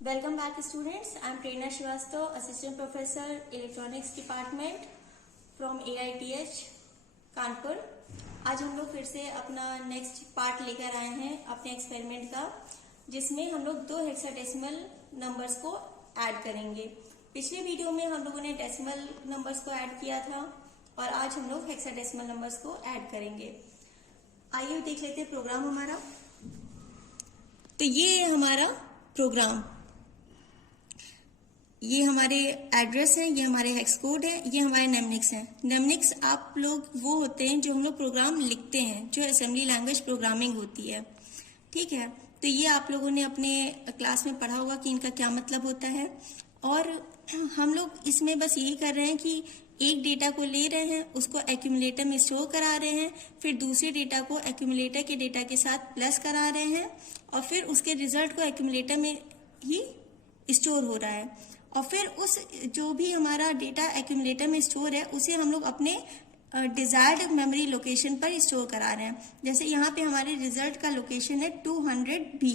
Welcome back students. I am Prerna Srivastava, Assistant Professor Electronics Department from AITH Kanpur. आज हम लोग फिर से अपना नेक्स्ट पार्ट लेकर आए हैं अपने एक्सपेरिमेंट का, जिसमें हम लोग 2 हेक्साडेसिमल नंबर्स को ऐड करेंगे। पिछले वीडियो में हम लोगों ने डेसिमल नंबर्स को ऐड किया था और आज हम लोग हेक्साडेसिमल नंबर्स को ऐड करेंगे। आइए देख लेते हैं प्रोग्राम हमारा। तो ये हमारा प्रोग्राम, ये हमारे एड्रेस है, ये हमारे हेक्स कोड है, ये हमारे नेमनिक्स है। नेमनिक्स आप लोग वो होते हैं जो हम लोग प्रोग्राम लिखते हैं, जो असेंबली लैंग्वेज प्रोग्रामिंग होती है। ठीक है, तो ये आप लोगों ने अपने क्लास में पढ़ा होगा कि इनका क्या मतलब होता है। और हम लोग इसमें बस यही कर रहे हैं कि एक डेटा को ले रहे हैं, उसको एक्यूमुलेटर में स्टोर करा रहे हैं, फिर दूसरे डेटा को एक्यूमुलेटर के डेटा के साथ प्लस करा रहे हैं और फिर उसके रिजल्ट को एक्यूमुलेटर में ही स्टोर हो रहा है। और फिर उस जो भी हमारा डेटा एक्यूमुलेटर में स्टोर है उसे हम लोग अपने डिजायर्ड मेमोरी लोकेशन पर स्टोर करा रहे हैं। जैसे यहाँ पे हमारे रिजल्ट का लोकेशन है 200B,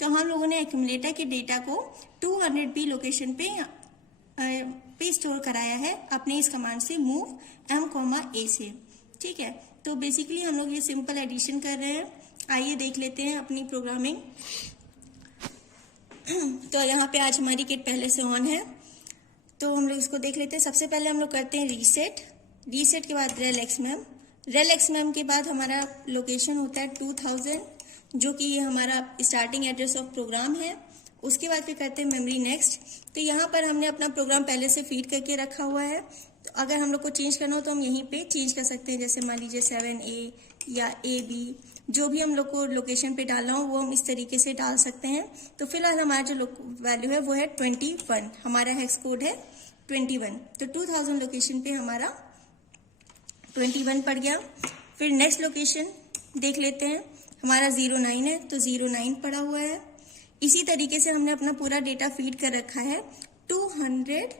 तो हम लोगों ने एक्यूमुलेटर के डेटा को 200B लोकेशन पे स्टोर कराया है अपने इस कमांड से मूव m,a से। ठीक है, तो बेसिकली हम लोग ये सिंपल एडिशन कर रहे हैं। आइए देख लेते हैं अपनी प्रोग्रामिंग। तो यहाँ पे आज हमारी किट पहले से ऑन है, तो हम लोग इसको देख लेते हैं। सबसे पहले हम लोग करते हैं रीसेट के बाद रेल एक्समेम के बाद हमारा लोकेशन होता है 2000, जो कि ये हमारा स्टार्टिंग एड्रेस ऑफ प्रोग्राम है। उसके बाद फिर करते हैं मेमोरी नेक्स्ट। तो यहाँ पर हमने अपना प्रोग्राम पहले से फीड करके रखा हुआ है, तो अगर हम लोग को चेंज करना हो तो हम यहीं पे चेंज कर सकते हैं। जैसे मान लीजिए 7A या AB, जो भी हम लोग को लोकेशन पे डालना हो वो हम इस तरीके से डाल सकते हैं। तो फिलहाल हमारा जो वैल्यू है वो है 21, हमारा हेक्स कोड है 21। तो 2000 लोकेशन पे हमारा 21 पड़ गया। फिर नेक्स्ट लोकेशन देख लेते हैं, हमारा 09 है, तो 09 पड़ा हुआ है। इसी तरीके से हमने अपना पूरा डेटा फीड कर रखा है 208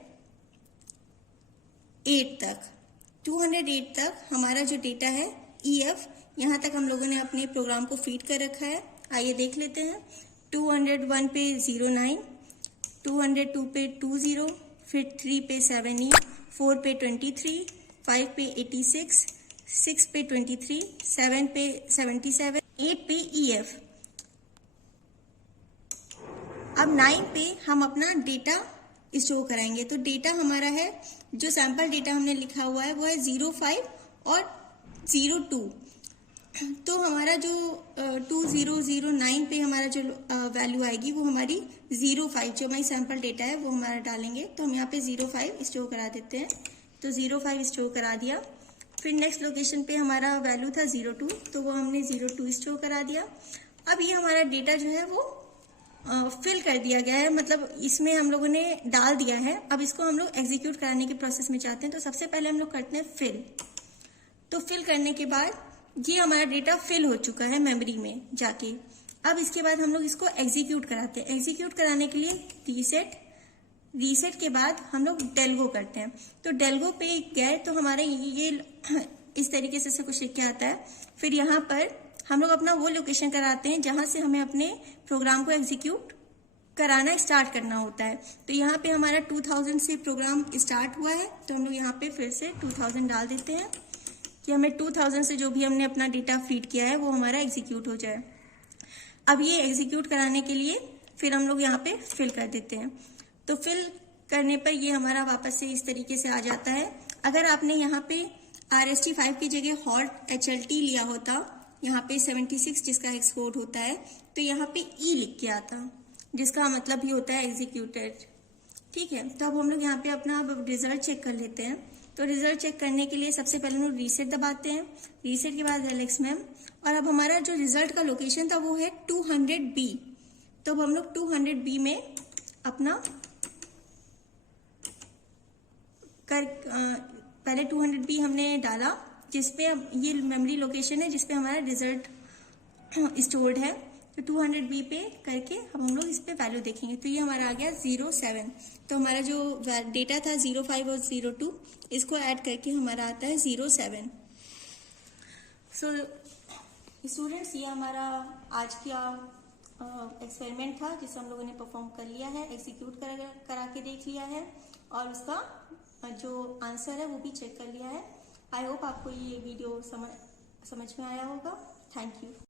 तक हमारा जो डेटा है EF, यहाँ तक हम लोगों ने अपने प्रोग्राम को फीड कर रखा है। आइए देख लेते हैं। 201 पे 09, 202 पे 20, फिर 3 पे 7E, 4 पे 23, 5 पे 86, 6 पे 23, 7 पे 77, 8 पे EF। अब 9 पे हम अपना डेटा स्टोर कराएंगे। तो डेटा हमारा है, जो सैंपल डेटा हमने लिखा हुआ है वो है 05 और 02। तो हमारा जो 2009 पे हमारा जो वैल्यू आएगी वो हमारी 05, जो हमारी सैंपल डेटा है वो हमारा डालेंगे। तो हम यहाँ पे 05 स्टोर करा देते हैं। तो 05 स्टोर करा दिया। फिर नेक्स्ट लोकेशन पे हमारा वैल्यू था 02, तो वो हमने 02 स्टोर करा दिया। अब ये हमारा डेटा जो है वो फिल कर दिया गया है, मतलब इसमें हम लोगों ने डाल दिया है। अब इसको हम लोग एग्जीक्यूट कराने के प्रोसेस में चाहते हैं। तो सबसे पहले हम लोग करते हैं फिल। तो फिल करने के बाद ये हमारा डेटा फिल हो चुका है मेमोरी में जाके। अब इसके बाद हम लोग इसको एग्जीक्यूट कराते हैं। एग्जीक्यूट कराने के लिए रीसेट के बाद हम लोग डेलगो करते हैं। तो डेलगो पे गए तो हमारे ये इस तरीके से कुछ लिख के आता है। फिर यहाँ पर हम लोग अपना वो लोकेशन कराते हैं जहां से हमें अपने प्रोग्राम को एग्जीक्यूट कराना स्टार्ट करना होता है। तो यहाँ पे हमारा 2000 से प्रोग्राम स्टार्ट हुआ है, तो हम लोग यहाँ पे फिर से 2000 डाल देते हैं कि हमें 2000 से जो भी हमने अपना डेटा फीड किया है वो हमारा एग्जीक्यूट हो जाए। अब ये एग्जीक्यूट कराने के लिए फिर हम लोग यहाँ पे फिल कर देते हैं। तो फिल करने पर ये हमारा वापस से इस तरीके से आ जाता है। अगर आपने यहाँ पे RST5 की जगह हॉल्ट HLT लिया होता, यहाँ पे 76 जिसका हेक्स कोड होता है, तो यहाँ पे E लिख के आता, जिसका मतलब ही होता है एग्जीक्यूटेड। ठीक है, तो अब हम लोग यहाँ पे अपना अब रिजल्ट चेक कर लेते हैं। तो रिजल्ट चेक करने के लिए सबसे पहले हम लोग रीसेट दबाते हैं। रीसेट के बाद LXMEM, और अब हमारा जो रिजल्ट का लोकेशन था वो है 200B। तो अब हम लोग 200B में अपना पहले 200B हमने डाला, जिसपे अब ये मेमोरी लोकेशन है जिसपे हमारा रिजल्ट स्टोर्ड है। तो 200B पे करके अब हम लोग इस पे वैल्यू देखेंगे। तो ये हमारा आ गया 07। तो हमारा जो डेटा था 05 और 02, इसको ऐड करके हमारा आता है 07। सो स्टूडेंट्स, ये हमारा आज का एक्सपेरिमेंट था जिसे हम लोगों ने परफॉर्म कर लिया है, एग्जीक्यूट करा के देख लिया है और उसका जो आंसर है वो भी चेक कर लिया है। आई होप आपको ये वीडियो समझ में आया होगा। Thank you.